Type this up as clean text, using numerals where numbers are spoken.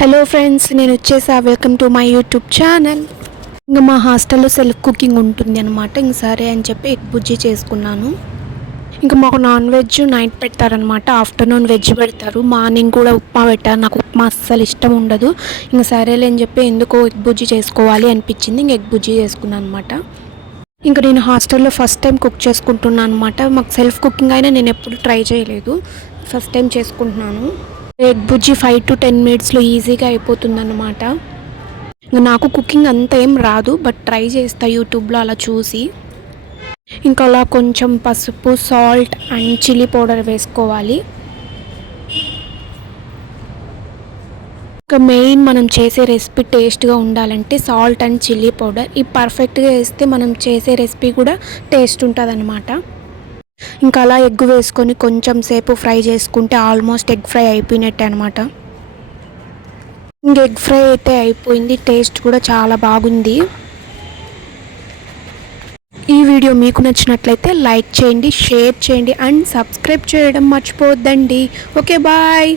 Hello friends, నేను వచ్చేసా. Welcome to my YouTube channel. ఇంకా మా హాస్టల్లో సెల్ఫ్ కుకింగ్ ఉంటుంది అనమాట. ఇంక సరే అని చెప్పి ఎగ్ బుజ్జి చేసుకున్నాను. ఇంకా మాకు నాన్ వెజ్ నైట్ పెడతారనమాట, ఆఫ్టర్నూన్ వెజ్ పెడతారు, మార్నింగ్ కూడా ఉప్మా పెట్టారు. నాకు ఉప్మా అస్సలు ఇష్టం ఉండదు. ఇంక సరేలే అని చెప్పి ఎందుకో ఎగ్ బుజ్జి చేసుకోవాలి అనిపించింది. ఇంక ఎగ్ బుజ్జి చేసుకున్నాను అనమాట. ఇంకా నేను హాస్టల్లో ఫస్ట్ టైం కుక్ చేసుకుంటున్నాను అనమాట. మాకు సెల్ఫ్ కుకింగ్ అయినా నేను ఎప్పుడు ట్రై చేయలేదు, ఫస్ట్ టైం చేసుకుంటున్నాను. ఎగ్ బుజ్జి 5 to 10 minutesలో ఈజీగా అయిపోతుందన్నమాట. ఇంకా నాకు కుకింగ్ అంత ఏం రాదు, బట్ ట్రై చేస్తా యూట్యూబ్లో అలా చూసి. ఇంకా అలా కొంచెం పసుపు, సాల్ట్ అండ్ చిల్లీ పౌడర్ వేసుకోవాలి. ఇంకా మెయిన్ మనం చేసే రెసిపీ టేస్ట్గా ఉండాలంటే సాల్ట్ అండ్ చిల్లీ పౌడర్ ఈ పర్ఫెక్ట్గా వేస్తే మనం చేసే రెసిపీ కూడా టేస్ట్ ఉంటుంది అన్నమాట. ఇంకా అలా ఎగ్ వేసుకొని కొంచెం సేపు ఫ్రై చేసుకుంటే ఆల్మోస్ట్ ఎగ్ ఫ్రై అయిపోయినట్టే అనమాట. ఇంక ఎగ్ ఫ్రై అయితే అయిపోయింది, టేస్ట్ కూడా చాలా బాగుంది. ఈ వీడియో మీకు నచ్చినట్లయితే లైక్ చేయండి, షేర్ చేయండి అండ్ సబ్స్క్రైబ్ చేయడం మర్చిపోవద్దండి. Okay, bye.